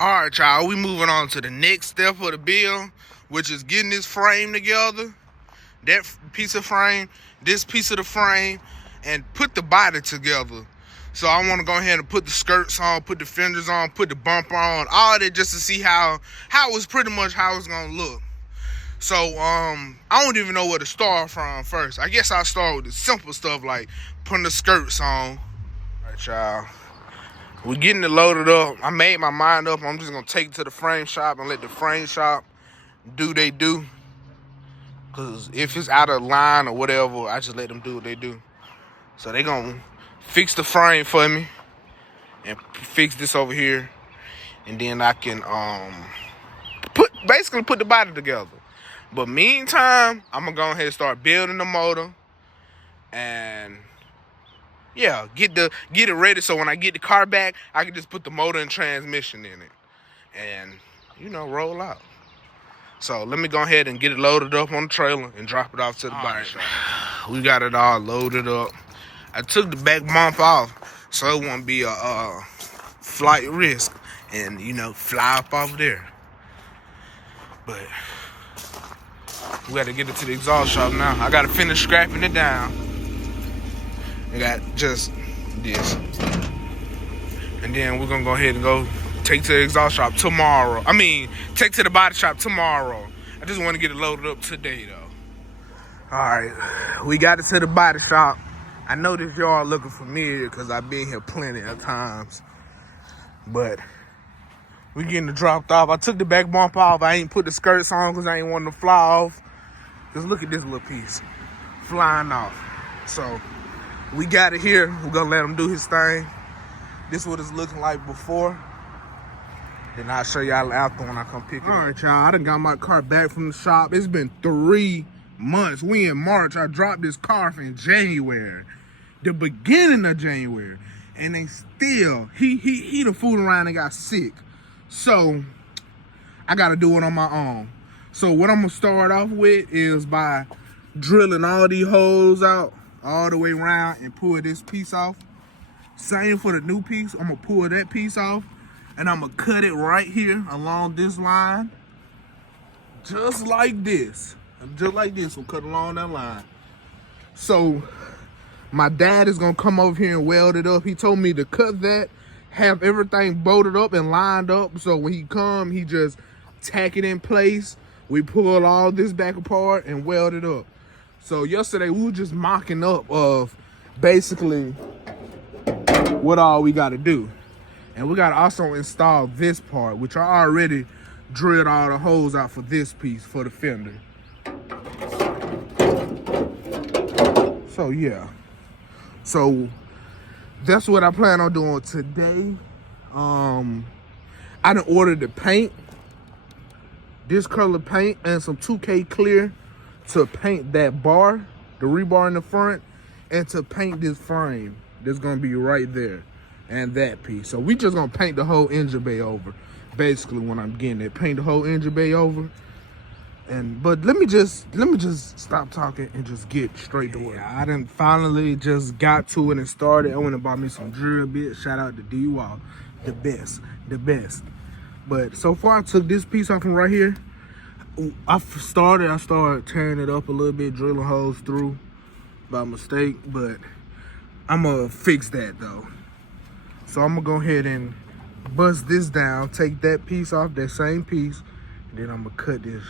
All right, y'all, we moving on to the next step of the build, which is getting this frame together, that piece of frame, this piece of the frame, and put the body together. So I want to go ahead and put the skirts on, put the fenders on, put the bumper on, all that, just to see how it's pretty much how it's gonna look. So I don't even know where to start from first. I guess I'll start with the simple stuff like putting the skirts on. All right, y'all. We're getting it loaded up. I made my mind up. I'm just gonna take it to the frame shop and let the frame shop do they do. Cause if it's out of line or whatever, I just let them do what they do. So they gonna fix the frame for me and fix this over here, and then I can basically put the body together. But meantime, I'm gonna go ahead and start building the motor and yeah, get it ready so when I get the car back, I can just put the motor and transmission in it and, roll out. So let me go ahead and get it loaded up on the trailer and drop it off to the body shop. We got it all loaded up. I took the back bump off so it won't be a flight risk and, fly up off there. But we got to get it to the exhaust shop now. I got to finish scrapping it down. I got just this. And then we're going to go ahead and go take to the exhaust shop tomorrow. Take to the body shop tomorrow. I just want to get it loaded up today, though. All right. We got it to the body shop. I know this y'all looking familiar because I've been here plenty of times. But we getting it dropped off. I took the back bump off. I ain't put the skirts on because I ain't want them to fly off. Just look at this little piece flying off. So we got it here. We're going to let him do his thing. This is what it's looking like before. Then I'll show y'all after when I come pick it up. All right, y'all. I done got my car back from the shop. It's been 3 months. We in March. I dropped this car off in January. The beginning of January. And they still, he done fooled around and got sick. So I got to do it on my own. So what I'm going to start off with is by drilling all these holes out all the way around and pull this piece off. Same for the new piece. I'm gonna pull that piece off and I'm gonna cut it right here along this line. Just like this. Just like this, we'll cut along that line. So my dad is gonna come over here and weld it up. He told me to cut that, have everything bolted up and lined up. So when he come, he just tack it in place. We pull all this back apart and weld it up. So yesterday we were just mocking up of basically what all we gotta do. And we gotta also install this part, which I already drilled all the holes out for this piece, for the fender. So yeah. So that's what I plan on doing today. I done ordered the paint. This color paint and some 2K clear to paint that bar, the rebar in the front, and to paint this frame that's gonna be right there and that piece. So we just gonna paint the whole engine bay over. Basically when I'm getting it, paint the whole engine bay over. But let me just stop talking and just get straight to it. I done finally just got to it and started. I went and bought me some drill bits. Shout out to D-Wall, the best. But so far I took this piece off from right here. I started tearing it up a little bit, drilling holes through by mistake, but I'm gonna fix that though. So I'm gonna go ahead and bust this down, take that piece off, that same piece, and then I'm gonna cut this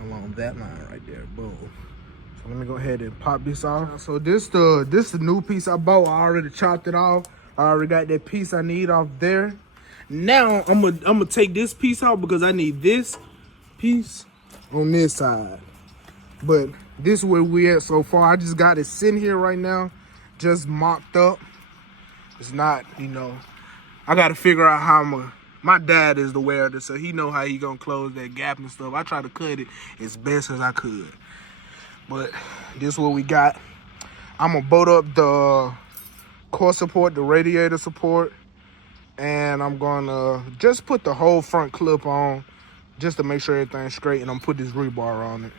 along that line right there, boom. So let me go ahead and pop this off. So this the new piece I bought. I already chopped it off. I already got that piece I need off there. Now I'm gonna take this piece out because I need this piece on this side. But this is where we at so far. I just got it sitting here right now, just mocked up. It's not, I gotta figure out how my dad is the welder, so he know how he gonna close that gap and stuff. I try to cut it as best as I could. But this is what we got. I'm gonna bolt up the core support, the radiator support, and I'm gonna just put the whole front clip on just to make sure everything's straight, and I'm gonna put this rebar on it.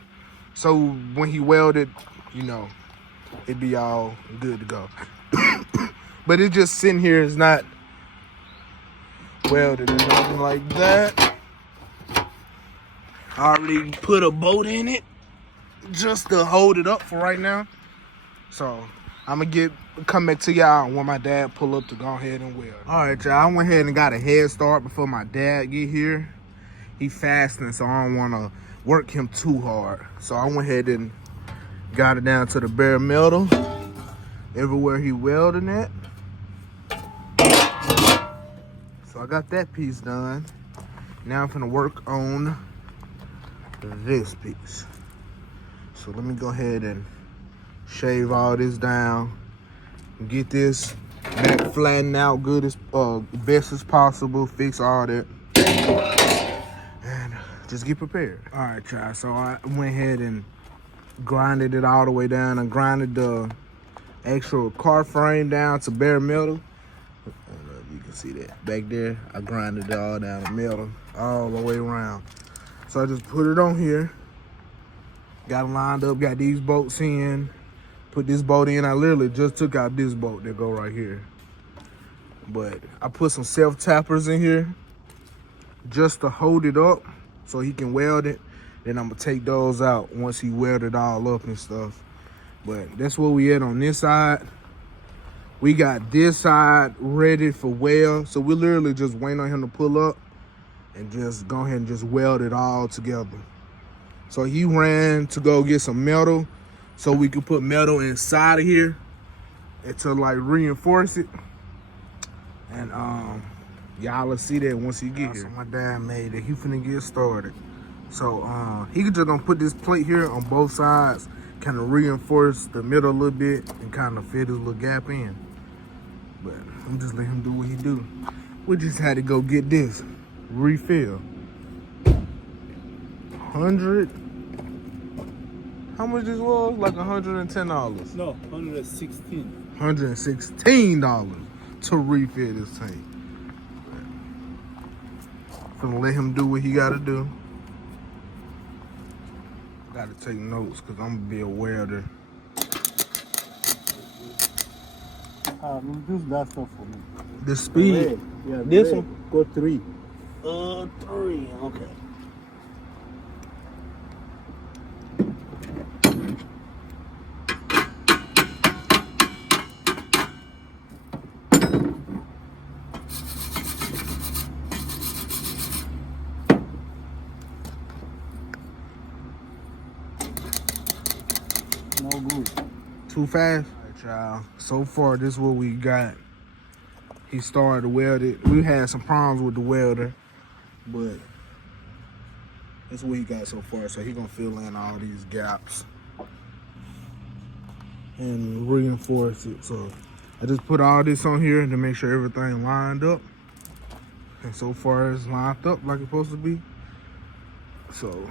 So when he welded, it'd be all good to go. But it's just sitting here, it's not welded or nothing like that. I already put a bolt in it just to hold it up for right now. So I'm gonna come back to y'all when my dad pull up to go ahead and weld. All right, y'all, I went ahead and got a head start before my dad get here. He fasting, so I don't wanna work him too hard. So I went ahead and got it down to the bare metal, everywhere he welding at. So I got that piece done. Now I'm gonna work on this piece. So let me go ahead and shave all this down, get this back flattened out good as best as possible, fix all that, and just get prepared. All right, y'all, so I went ahead and grinded it all the way down and grinded the actual car frame down to bare metal. I don't know if you can see that back there. I grinded it all down to metal all the way around. So I just put it on here, got it lined up, got these bolts in, put this bolt in. I literally just took out this bolt that go right here. But I put some self-tappers in here just to hold it up so he can weld it. Then I'm gonna take those out once he welded all up and stuff. But that's where we at on this side. We got this side ready for weld. So we're literally just waiting on him to pull up and just go ahead and just weld it all together. So he ran to go get some metal so we could put metal inside of here and to like reinforce it. And y'all will see that once he get here. So my dad made it. He finna get started. So he just gonna put this plate here on both sides, kind of reinforce the middle a little bit and kind of fit his little gap in. But I'm just letting him do what he do. We just had to go get this refill. 100. How much this was? Like $110. No, 116. $116 to refill this tank. Gonna let him do what he gotta do. Gotta take notes because I'm gonna be a welder. Reduce that stuff for me. The speed. Yeah, this one? Go 3. 3, okay. No good. Too fast? All right, y'all. So far, this is what we got. He started to weld it. We had some problems with the welder, but that's what he got so far. So he gonna fill in all these gaps and reinforce it. So I just put all this on here to make sure everything lined up. And so far it's lined up like it's supposed to be. So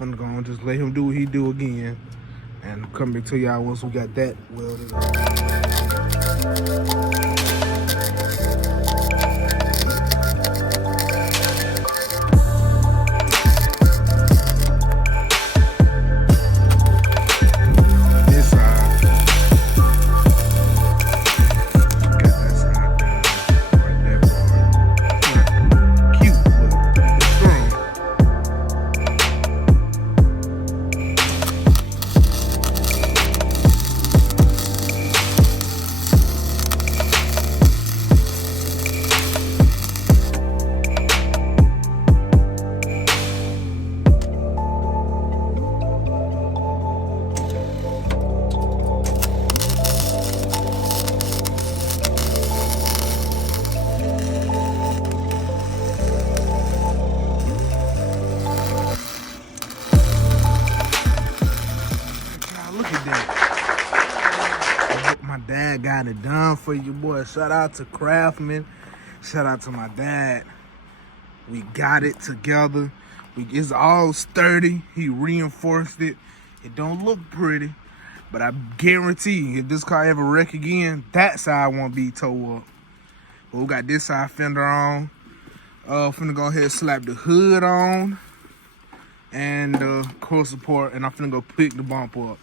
I'm gonna just let him do what he do again and come back to y'all once we got that welded up. My dad got it done for you, boy. Shout out to Craftsman. Shout out to my dad. We got it together. It's all sturdy. He reinforced it. It don't look pretty, but I guarantee if this car ever wreck again, that side won't be towed up. But we got this side fender on. Finna go ahead and slap the hood on and the core support, and I'm finna go pick the bumper up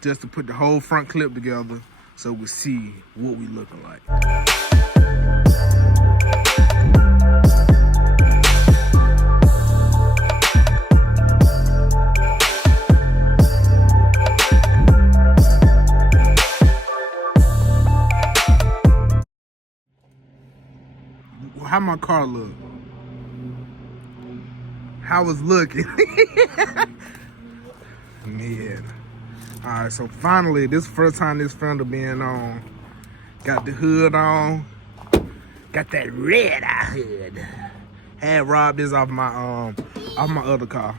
just to put the whole front clip together so we see what we looking like. how my car look? How it's looking? Man. All right, so finally, this first time this fender being on. Got the hood on. Got that red eye hood. Had robbed this off my other car.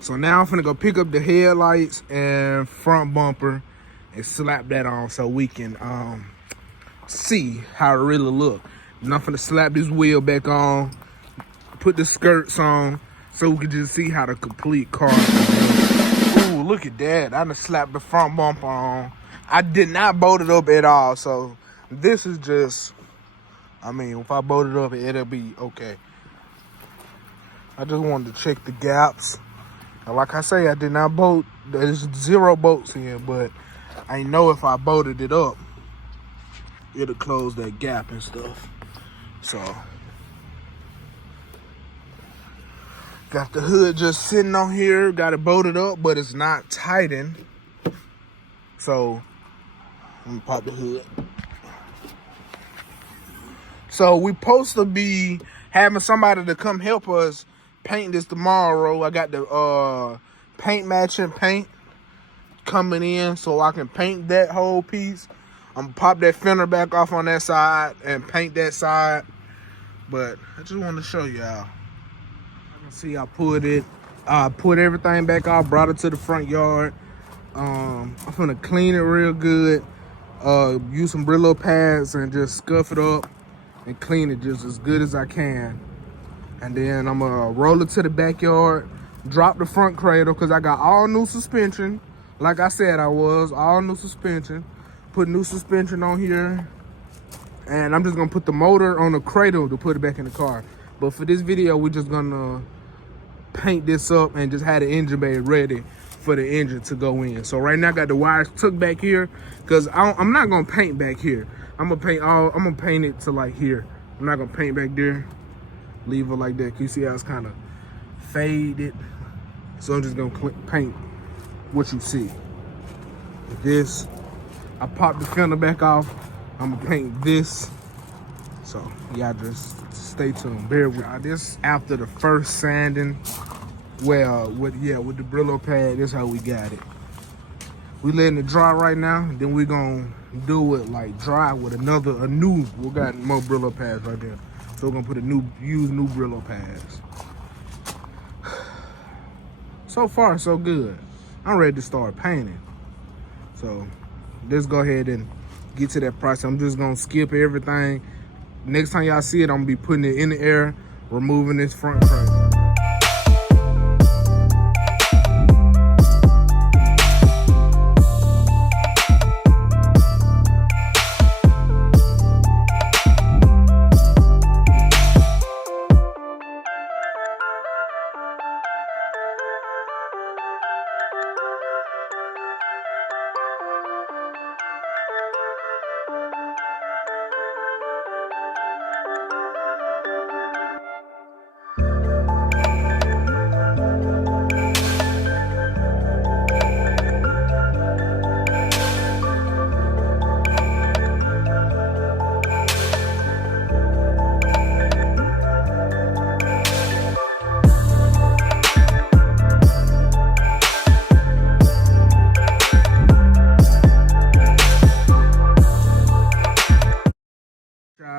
So now I'm finna go pick up the headlights and front bumper and slap that on so we can see how it really look. And I'm finna slap this wheel back on, put the skirts on so we can just see how the complete car is. Ooh, look at that. I done slapped the front bumper on. I did not bolt it up at all, so this is just, I mean, if I bolt it up, it'll be okay. I just wanted to check the gaps. And like I say, I did not bolt. There's 0 bolts here, but I know if I bolted it up, it'll close that gap and stuff. So, got the hood just sitting on here. Got it bolted up, but it's not tightened. So, let me pop the hood. So, we supposed to be having somebody to come help us paint this tomorrow. I got the paint matching paint coming in so I can paint that whole piece. I'm gonna pop that fender back off on that side and paint that side. But I just want to show y'all. I can see I put everything back off, brought it to the front yard. I'm gonna clean it real good. Use some Brillo pads and just scuff it up and clean it just as good as I can. And then I'm gonna roll it to the backyard, drop the front cradle because I got all new suspension. Like I said, all new suspension. Put new suspension on here. And I'm just gonna put the motor on the cradle to put it back in the car. But for this video, we're just gonna paint this up and just have the engine bay ready for the engine to go in. So right now I got the wires tucked back here because I'm not gonna paint back here. I'm gonna paint it to like here. I'm not gonna paint back there. Leave it like that. Can you see how it's kind of faded? So I'm just gonna paint what you see. This, I popped the fender back off. I'm gonna paint this. So y'all just stay tuned. Bear with me. This after the first sanding. Well, with the Brillo pad, this is how we got it. We letting it dry right now. Then we gonna do it like dry with we got more Brillo pads right there. So we're gonna use new Brillo pads. So far, so good. I'm ready to start painting. So let's go ahead and get to that process. I'm just gonna skip everything. Next time y'all see it, I'm gonna be putting it in the air, removing this front frame.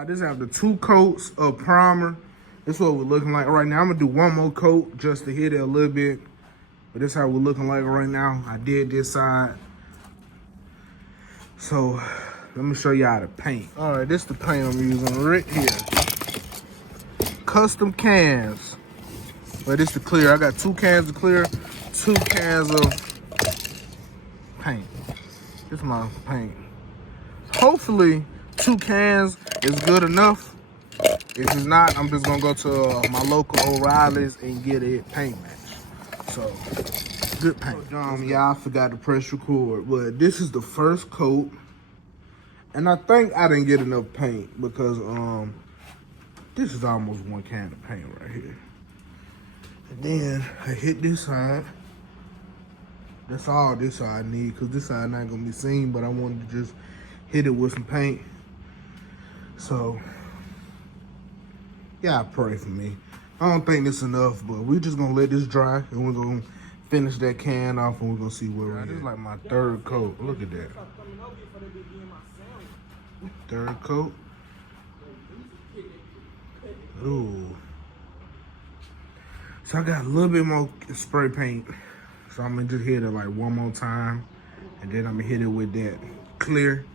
This after 2 coats of primer. This is what we're looking like right now. I'm gonna do 1 more coat just to hit it a little bit. But this is how we're looking like right now. I did this side. So let me show you how to paint. All right, this is the paint I'm using right here. Custom cans. But this is the clear. I got 2 cans of clear, 2 cans of paint. This is my paint. Hopefully 2 cans is good enough. If it's not, I'm just gonna go to my local O'Reilly's and get it paint match. So, good paint. Y'all, I forgot to press record, but this is the first coat. And I think I didn't get enough paint because this is almost 1 can of paint right here. And then I hit this side. That's all this side need because this side not gonna be seen, but I wanted to just hit it with some paint. So Y'all pray for me. I don't think this enough, but we just gonna let this dry and we're gonna finish that can off and we're gonna see where we're at. This is like my third coat. Look at that. Third coat. Ooh. So I got a little bit more spray paint. So I'm gonna just hit it like one more time. And then I'm gonna hit it with that clear.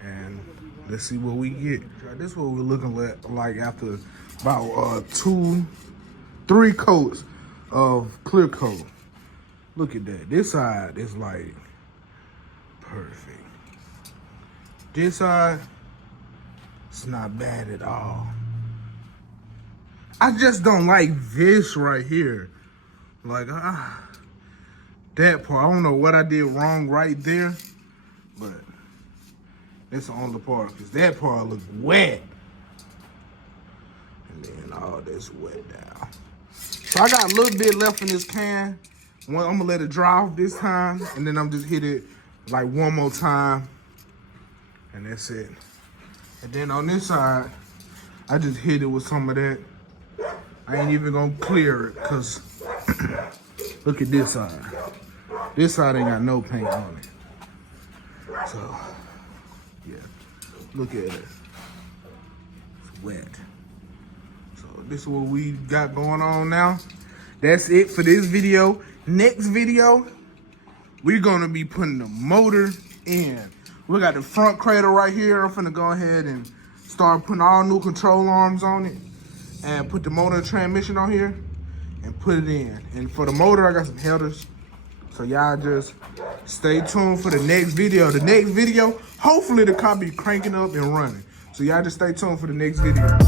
And let's see what we get. This is what we're looking like after about 2-3 coats of clear coat. Look at that. This side is like perfect. This side, it's not bad at all. I just don't like this right here. Like, that part. I don't know what I did wrong right there, but that's the only part, because that part looks wet. And then all this wet down. So I got a little bit left in this can. I'm gonna let it dry off this time, and then I'm just hit it like one more time, and that's it. And then on this side, I just hit it with some of that. I ain't even gonna clear it, cause look at this side. This side ain't got no paint on it. So, yeah, look at it. It's wet. So this is what we got going on now. That's it for this video. Next video, we're gonna be putting the motor in. We got the front cradle right here. I'm finna go ahead and start putting all new control arms on it and put the motor and transmission on here and put it in. And for the motor, I got some headers. So y'all just stay tuned for the next video. The next video, hopefully the car be cranking up and running. So y'all just stay tuned for the next video.